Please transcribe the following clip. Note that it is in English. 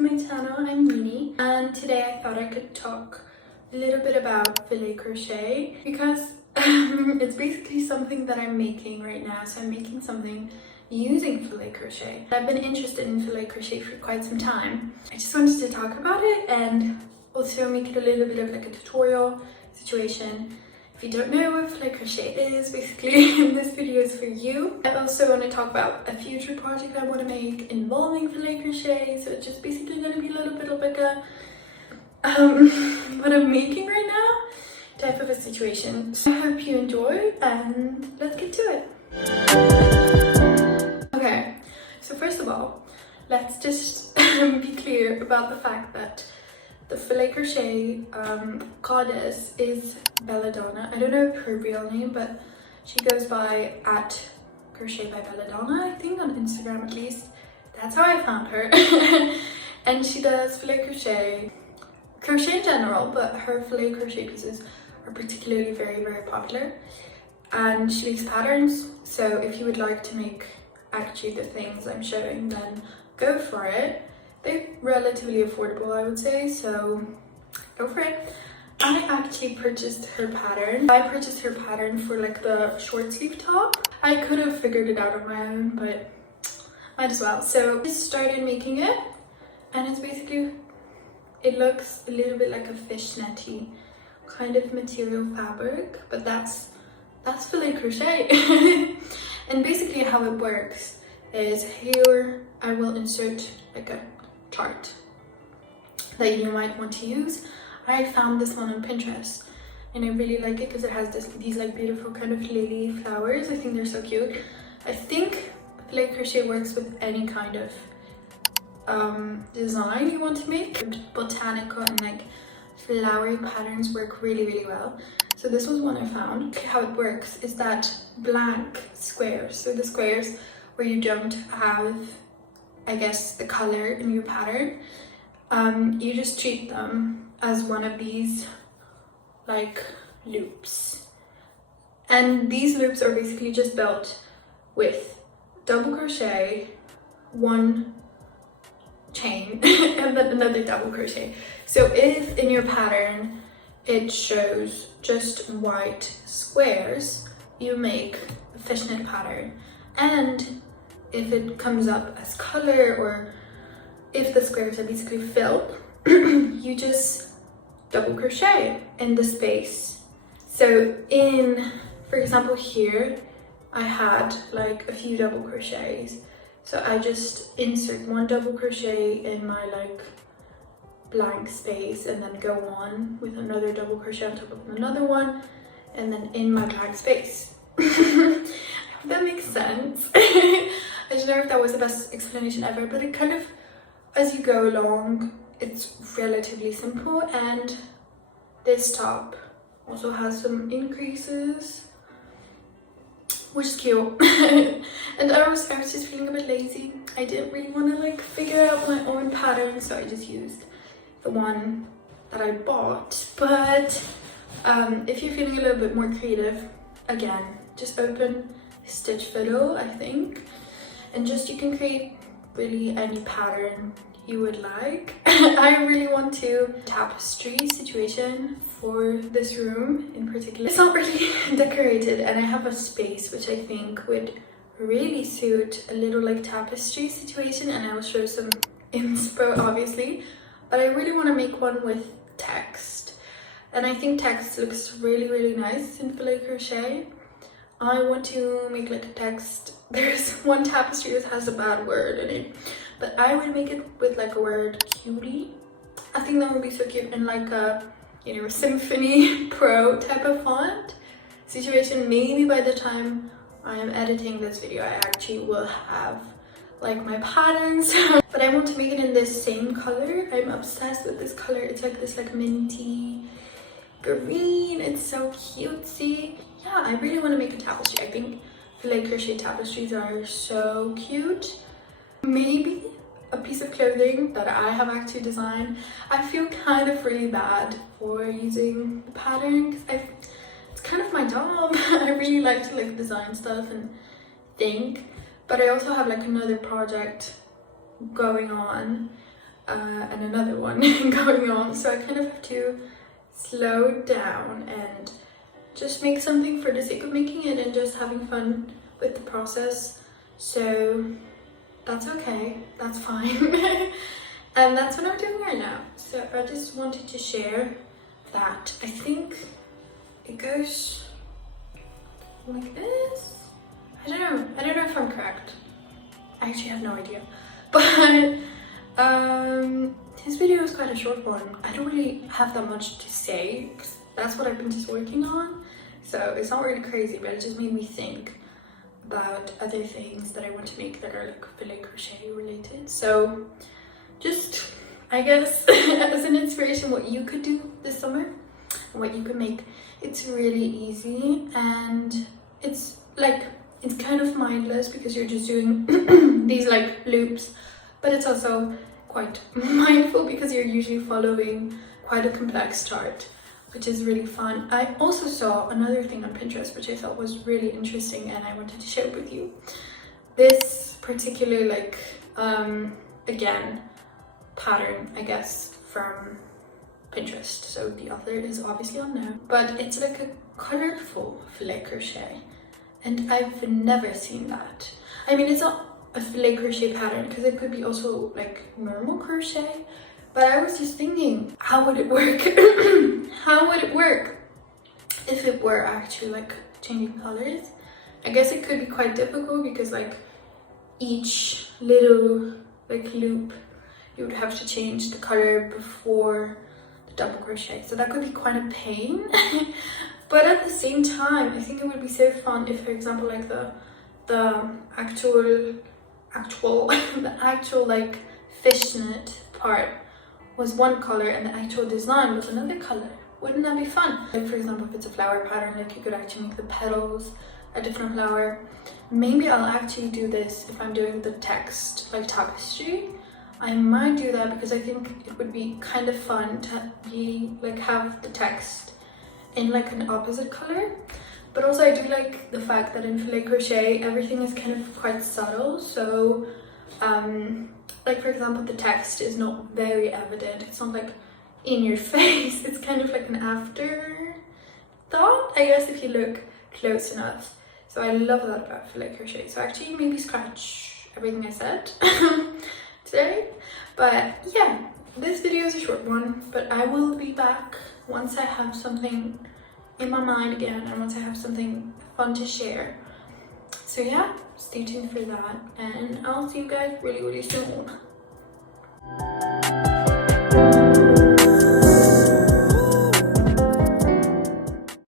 to my channel. I'm Nini, and today I thought I could talk a little bit about filet crochet because it's basically something that I'm making right now. So I'm making something using filet crochet. I've been interested in filet crochet for quite some time. I just wanted to talk about it and also make it a little bit of like a tutorial situation. If you don't know what filet crochet is, basically this video is for you. I also want to talk about a future project I want to make involving filet crochet, so it's just basically going to be a little bit of like a what I'm making right now type of a situation. So I hope you enjoy and let's get to it. Okay, so first of all, let's just be clear about the fact that the filet crochet goddess is Belladonna. I don't know her real name, but she goes by @crochet by Belladonna, I think, on Instagram at least. That's how I found her. And she does filet crochet in general, but her filet crochet pieces are particularly very popular. And she makes patterns, so if you would like to make actually the things I'm showing, then go for it. They're relatively affordable, I would say, so go for it. I actually purchased her pattern. I purchased her pattern for like the short sleeve top. I could have figured it out on my own, but might as well. So I just started making it, and it's basically, it looks a little bit like a fishnetty kind of material fabric, but that's filet crochet. And basically how it works is here I will insert like a chart that you might want to use. I found this one on Pinterest and I really like it because it has these like beautiful kind of lily flowers. I think they're so cute. I think filet crochet works with any kind of design you want to make. Botanical and like flowery patterns work really well. So this was one I found. How it works is that blank squares, so the squares where you don't have, I guess, the color in your pattern, you just treat them as one of these like loops. And these loops are basically just built with double crochet, one chain, and then another double crochet. So if in your pattern it shows just white squares, you make a fishnet pattern. And if it comes up as color, or if the squares are basically filled, you just double crochet in the space. So for example, here I had like a few double crochets, so I just insert one double crochet in my like blank space and then go on with another double crochet on top of another one, and then in my blank space. I hope that makes sense. I don't know if that was the best explanation ever, but it kind of, as you go along, it's relatively simple. And this top also has some increases, which is cute. And I was just feeling a bit lazy. I didn't really want to like figure out my own pattern, so I just used the one that I bought. But if you're feeling a little bit more creative, again, just open Stitch Fiddle, I think, and you can create really any pattern you would like. I really want to tapestry situation for this room in particular. It's not really decorated, and I have a space which I think would really suit a little like tapestry situation, and I will show some inspo obviously, but I really want to make one with text, and I think text looks really nice in filet crochet. I want to make like a text. There's one tapestry that has a bad word in it, but I would make it with like a word cutie. I think that would be so cute in like a, you know, a Symphony Pro type of font situation. Maybe by the time I am editing this video, I actually will have like my patterns. But I want to make it in this same color. I'm obsessed with this color. It's like this like minty green. It's so cutesy. Yeah, I really want to make a tapestry. I think filet crochet tapestries are so cute. Maybe a piece of clothing that I have actually designed. I feel kind of really bad for using the pattern because it's kind of my job. I really like to like design stuff and think, but I also have like another project going on and another one going on, so I kind of have to slow down and just make something for the sake of making it and just having fun with the process. So that's okay, that's fine. And that's what I'm doing right now. So I just wanted to share that. I think it goes like this. I don't know if I'm correct. I actually have no idea. But this video is quite a short one. I don't really have that much to say, 'cause that's what I've been just working on. So it's not really crazy, but it just made me think about other things that I want to make that are like filet crochet related. So just, I guess, as an inspiration, what you could do this summer and what you could make. It's really easy, and it's like, it's kind of mindless because you're just doing these like loops, but it's also quite mindful because you're usually following quite a complex chart, which is really fun. I also saw another thing on Pinterest which I thought was really interesting and I wanted to share with you. This particular like again pattern, I guess, from Pinterest, so the author is obviously unknown, but it's like a colorful filet crochet, and I've never seen that. I mean, it's not a filet crochet pattern because it could be also like normal crochet, but I was just thinking, how would it work? How would it work if it were actually like changing colors? I guess it could be quite difficult because like each little like loop you would have to change the color before the double crochet, so that could be quite a pain. But at the same time, I think it would be so fun if, for example, like the actual the actual like fishnet part was one color and the actual design was another color. Wouldn't that be fun? Like, for example, if it's a flower pattern, like you could actually make the petals a different flower. Maybe I'll actually do this if I'm doing the text like tapestry. I might do that because I think it would be kind of fun to be like have the text in like an opposite color. But also I do like the fact that in filet crochet everything is kind of quite subtle, so like, for example, the text is not very evident. It's not like in your face. It's kind of like an afterthought, I guess, if you look close enough. So I love that about filet crochet. So actually maybe scratch everything I said today. But yeah, this video is a short one, but I will be back once I have something in my mind again and once I have something fun to share. So yeah, stay tuned for that, and I'll see you guys really, really soon.